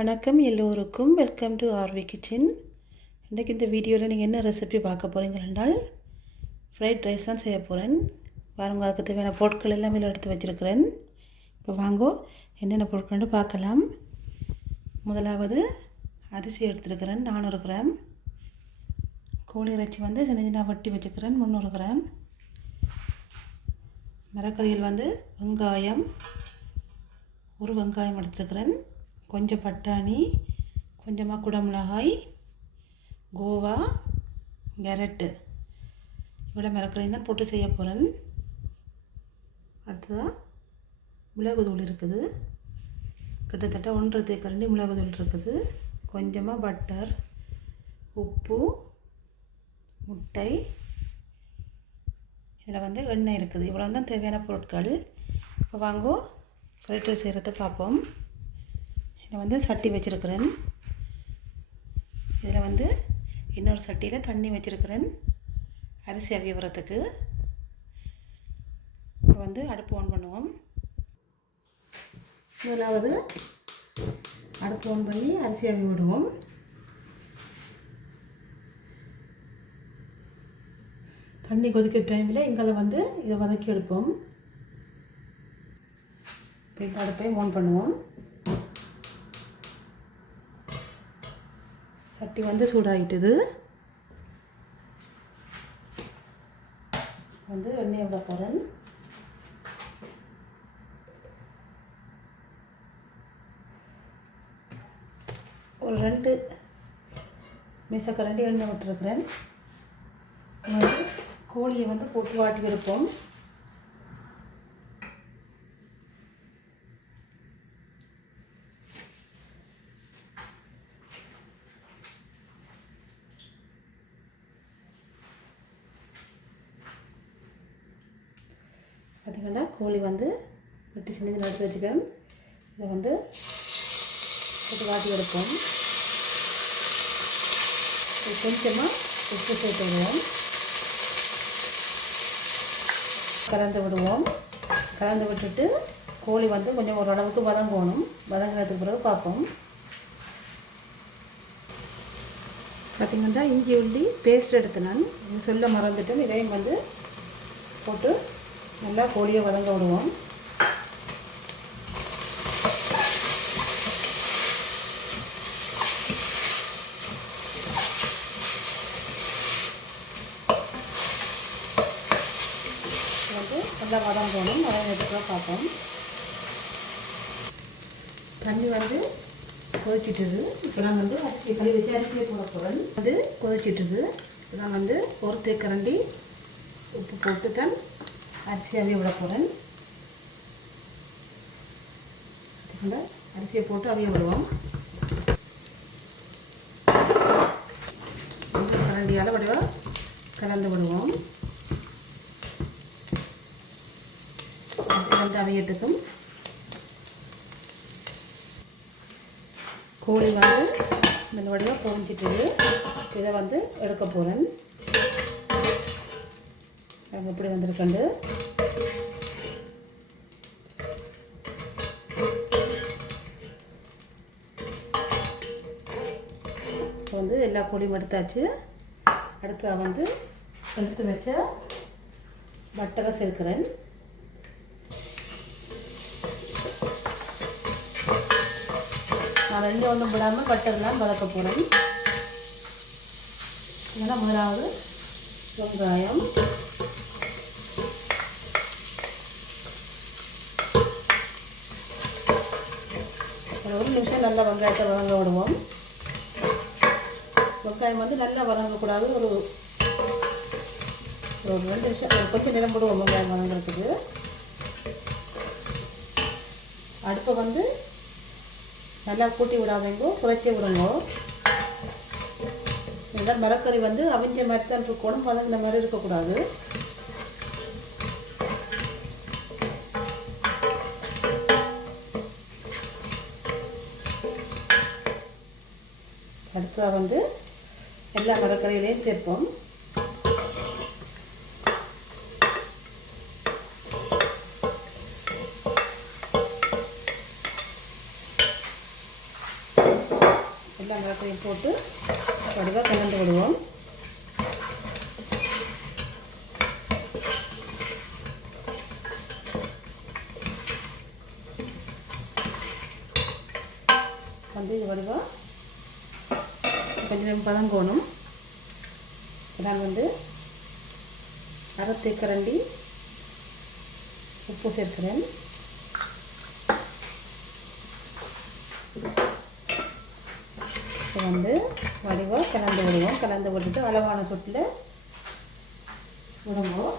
வணக்கம் எல்லோருக்கும். Welcome to RV kitchen. இன்றைக்கி இந்த வீடியோவில் நீங்கள் என்ன ரெசிபி பார்க்க போகிறீங்க என்றால் ஃப்ரைட் ரைஸ் தான் செய்ய போகிறேன். பாருங்கள், அதுக்கு தேவையான பொருட்கள் எல்லாம் எடுத்து வச்சுருக்கிறேன். இப்போ வாங்கோ என்னென்ன பொருட்கள்னு பார்க்கலாம். முதலாவது அரிசி எடுத்துருக்கிறேன் 400 கிராம். கோழி இறைச்சி சின்ன சின்ன வட்டி வச்சுக்கிறேன் 300 கிராம். மரக்கறியில் வெங்காயம், ஒரு வெங்காயம் எடுத்துருக்கிறேன். கொஞ்சம் பட்டாணி, கொஞ்சமாக குடமிளகாய், கோவா, கேரட்டு, இவ்வளோ மரக்கறியும் தான் போட்டு செய்ய போகிறேன். அடுத்ததாக மிளகுத்தூள் இருக்குது, கிட்டத்தட்ட 1.5 தேக்கரண்டி மிளகுத்தூள் இருக்குது. கொஞ்சமாக பட்டர், உப்பு, முட்டை, இதில் எண்ணெய் இருக்குது. இவ்வளோ தான் தேவையான பொருட்கள். இப்போ வாங்கோ ஃப்ரைட் ரைஸ் செய்கிறத பார்ப்போம். இதில் சட்டி வச்சுருக்கிறேன். இதில் இன்னொரு சட்டியில் தண்ணி வச்சுருக்கிறேன் அரிசி அவியறதுக்கு. இப்போ அடுப்பு ஆன் பண்ணுவோம். முதலாவது அடுப்பு ஆன் பண்ணி அரிசி அவி விடுவோம். தண்ணி கொதிக்கிற டைமில் இங்கே இதை வதக்கி எடுப்போம். இப்போ இந்த அடுப்பை ஆன் பண்ணுவோம். சட்டி சூடாகிட்டுது. எண்ணெய் விட போகிறேன். ஒரு 2 மேசக்கரண்டி எண்ணெய் விட்டுருக்குறேன். கோழியை போட்டு வாட்டி எடுப்போம். பார்த்திங்கன்னா கோழி வெட்டி சின்னது நடுத்து வச்சுக்கிறேன். இதை போட்டு வாட்டி எடுப்போம். கொஞ்சமாக உப்பு சேர்த்து விடுவோம். கலந்து விடுவோம். கலந்து விட்டுட்டு கோழி கொஞ்சம் ஓரளவுக்கு வதங்கணும். வதங்கினதுக்கு பிறகு பார்ப்போம். பார்த்திங்கன்னா இஞ்சி உள்ளி பேஸ்ட் எடுத்து நான் சொல்ல மறந்துட்டேன். இதையும் போட்டு நல்லா கோழியை வதங்க விடுவோம். நல்லா வதங்கணும். வதங்கிட்டு பார்ப்போம். தண்ணி கொதிச்சிட்டுது. இப்போ நான் அரிசி கழுவி வச்சு அரிசியை போட போகிறேன். கொதிச்சிட்டுது. நான் 1 தேக்கரண்டி உப்பு போட்டுட்டேன். அரிசி அவிய விட போகிறேன். அரிசியை போட்டு அவிய விடுவோம். கரண்டியால் வடிவாக கலந்து விடுவோம். அரிசி அவியட்டுக்கும் கோழி இந்த வடிவாக பொரிஞ்சிட்டு இதை எடுக்க போகிறேன். எப்படி வந்திருக்கண்டு எல்லா கோழியும் எடுத்தாச்சு. அடுத்து எடுத்து வச்ச பட்டரை சேர்க்கிறேன். நான் 2 ஒன்றும் விடாமல் பட்டர்லாம் வதக்க போகிறேன். இதெல்லாம் முதலாவது வெங்காயம், ஒரு நிமிஷம் நல்லா வெங்காயத்தை வதங்க விடுவோம். வெங்காயம் நல்லா வதங்கக்கூடாது. ஒரு 2 நிமிஷம் கொஞ்சம் நிறம் போடுவோம் வெங்காயம் வதங்கிறதுக்கு. அடுப்பை நல்லா கூட்டி விடாதீங்க, குறைச்சி விடுங்க. இந்த மரக்கறி அவிஞ்ச மாதிரி தான் இருக்கணும், வதங்கின மாதிரி இருக்கக்கூடாது. அடுத்ததாக எல்லா மரக்கறியிலையும் சேர்ப்போம். எல்லா மரத்தையும் போட்டு வடிவாக கலந்து விடுவோம். வந்து இது வடிவாக கொஞ்சம் நேரம் பதங்கோணும். நான் வந்து அரை தேக்கரண்டி உப்பு சேர்க்கிறேன். இப்போ வந்து வடிவாக கலந்து விடுவோம். கலந்து விட்டுட்டு அளவான சொட்டில் விடுவோம்.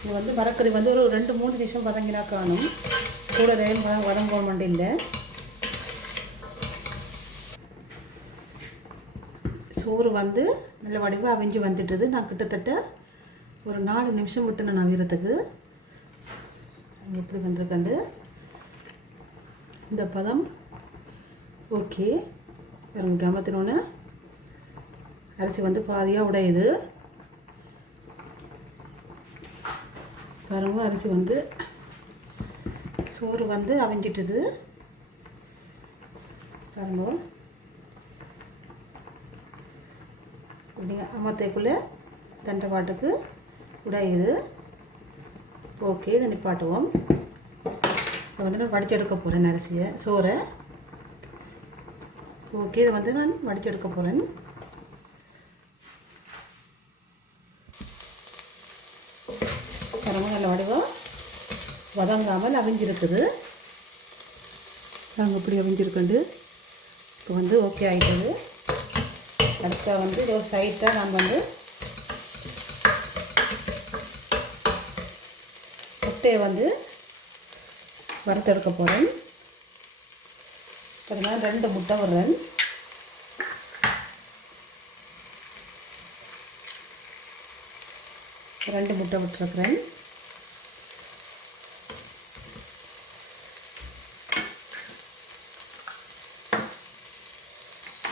இது வந்து மரக்கறி வந்து ஒரு 2-3 நிமிஷம் வதங்கினா காணும். கூட நேரம் வதங்கோணும் மட்டும் இல்லை. சோறு வந்து நல்ல வடிவாக அவிஞ்சு வந்துட்டுது. நான் கிட்டத்தட்ட ஒரு 4 நிமிஷம் விட்டு நான் அவியறதுக்கு. எப்படி வந்திருக்கண்டு இந்த பதம் ஓகே. அமர்த்தினோன்னே அரிசி வந்து பாதியாக உடையுது பாருங்க. அரிசி வந்து சோறு வந்து அவிஞ்சிட்டுது பாருங்க. அப்படிங்க அமர்த்தைக்குள்ளே தண்டை பாட்டுக்கு உடையுது. ஓகே, இதை நிப்பாட்டுவோம். இப்போ வந்து நான் வடிச்செடுக்க போகிறேன் அரிசியை சோறை. ஓகே, இதை வந்து நான் வடிச்செடுக்க போகிறேன். பாருங்க நல்ல வடிவாக வதங்காமல் அவிஞ்சிருக்குது. நாங்கள் இப்படி அவிஞ்சிருக்குண்டு. இப்போ வந்து ஓகே ஆகிட்டது. அடுத்த வந்து இது ஒரு சைட்டாக நான் வந்து முட்டையை வந்து வறுத்தெடுக்க போகிறேன். இப்போ நான் 2 முட்டை விடுறேன். ரெண்டு முட்டை விட்டுருக்குறேன்.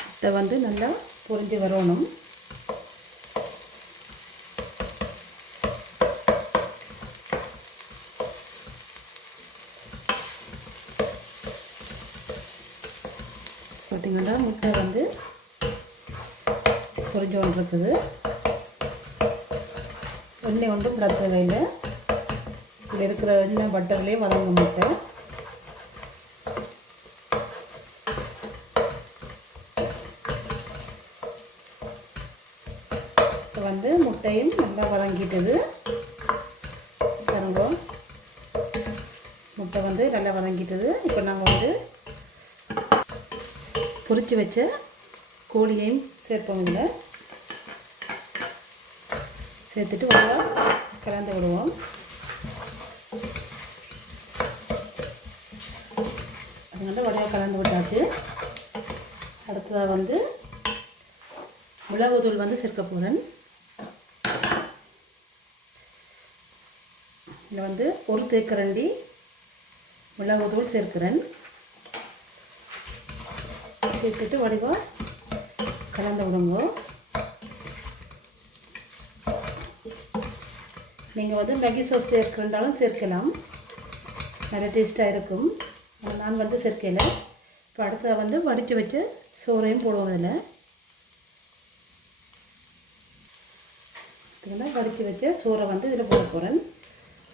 முட்டை வந்து நல்லா பொரிஞ்சு வரணும். பார்த்தீங்கன்னா முட்டை வந்து பொரிஞ்சு கொண்டிருக்குது. எண்ணெய் ஒன்றும் விட தேவையில்லை. இதில் இருக்கிற எண்ணெய் பட்டர்லேயே வதங்க முட்டை. இப்போ வந்து முட்டையும் நல்லா வதங்கிட்டது பாருங்க. முட்டை வந்து நல்லா வதங்கிட்டது. இப்போ நாங்கள் வந்து பொரிச்சு வச்ச கோழியையும் சேர்ப்போம். இதில் சேர்த்துட்டு நல்லா கலந்து விடுவோம். அது வந்து வடையாக கலந்து விட்டாச்சு. அடுத்ததாக வந்து மிளகுத்தூள் வந்து சேர்க்க போகிறேன். இதில் வந்து 1 தேக்கரண்டி மிளகுத்தூள் சேர்க்கிறேன். சேர்த்துட்டு வடிவாக கலந்து விடுங்க. நீங்கள் வந்து மேகி சோஸ் சேர்க்கின்றாலும் சேர்க்கலாம், நல்ல டேஸ்ட்டாக இருக்கும். நான் வந்து சேர்க்கலை. இப்போ அடுத்தது வந்து வடித்து வச்சு சோறையும் போடுவோம். இதில் வடித்து வச்ச சோறை வந்து இதில் போட போகிறேன்.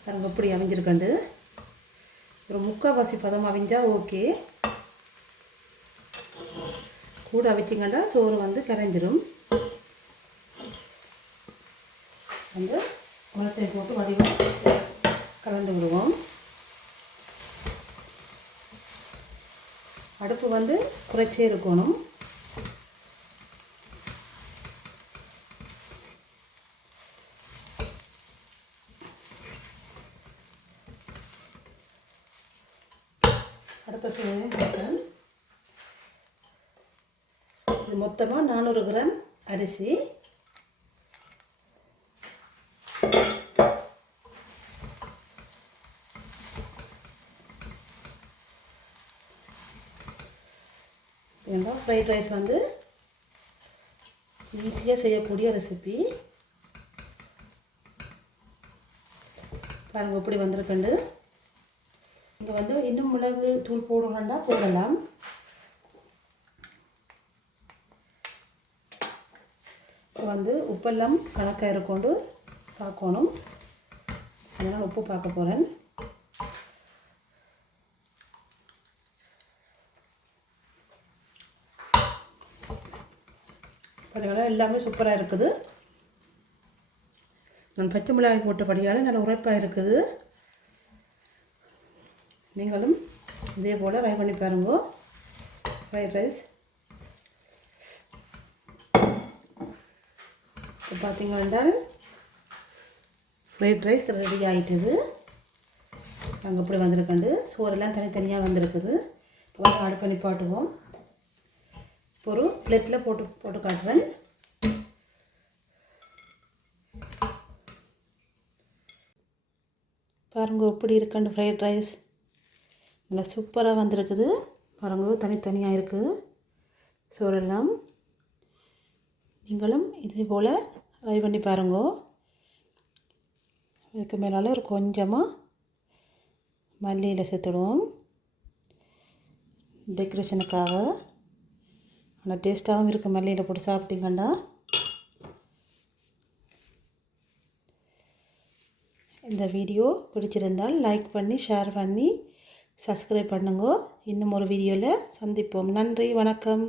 பாருங்க எப்படி அவிஞ்சிருக்கண்டு. ஒரு 3/4 பதம் அவிஞ்சால் ஓகே. கூட அவிச்சிங்கன்னா சோறு வந்து கரைஞ்சிரும். வந்து உலத்தை போட்டு வடிவாக கலந்து விடுவோம். அடுப்பு வந்து குறைச்சே இருக்கணும். அடுத்த சோறையும் போட்டேன். இது மொத்தமாக 400 கிராம் அரிசி. ஃப்ரைட் ரைஸ் வந்து ஈஸியாக செய்யக்கூடிய ரெசிபி. பாருங்கள் எப்படி வந்திருக்குண்டு. இங்கே வந்து இன்னும் மிளகு தூள் போடணும்னா போடலாம். இப்போ வந்து உப்பெல்லாம் கணக்காக இருக்கொண்டு பார்க்கணும். அதனால் உப்பு பார்க்க போகிறேன். பார்த்தீங்கன்னா எல்லாமே சூப்பராக இருக்குது. நான் பச்சை மிளகாய் போட்டபடியால் நல்ல உரைப்பாக இருக்குது. நீங்களும் இதே போல் ட்ரை பண்ணி பாருங்க. ஃப்ரைட் ரைஸ் இப்போ பார்த்தீங்கன்னா ஃப்ரைட் ரைஸ் ரெடி ஆகிட்டுது. நாங்கள் இப்படி வந்திருக்கண்டு சோறெல்லாம் தனித்தனியாக வந்திருக்குது. இப்போ வந்து அடுப்பு நிப்பாட்டுவோம். இப்போ ஒரு பிளேட்டில் போட்டு காட்டுறேன். பாருங்க எப்படி இருக்குன்னு ஃப்ரைட் ரைஸ் நல்லா சூப்பராக வந்திருக்குது. பாருங்க தனித்தனியாக இருக்குது சோறெல்லாம். நீங்களும் இதே போல் ட்ரை பண்ணி பாருங்க. இதுக்கு மேலால் ஒரு கொஞ்சமாக மல்லியில் சேர்த்துடுவோம் டெக்கரேஷனுக்காக. ஆனால் டேஸ்ட்டாகவும் இருக்குது மல்லியில் போட்டு சாப்பிட்டீங்கன்னா. இந்த வீடியோ பிடிச்சிருந்தால் லைக் பண்ணி ஷேர் பண்ணி சப்ஸ்கிரைப் பண்ணுங்க. இன்னும் ஒரு வீடியோவில் சந்திப்போம். நன்றி, வணக்கம்.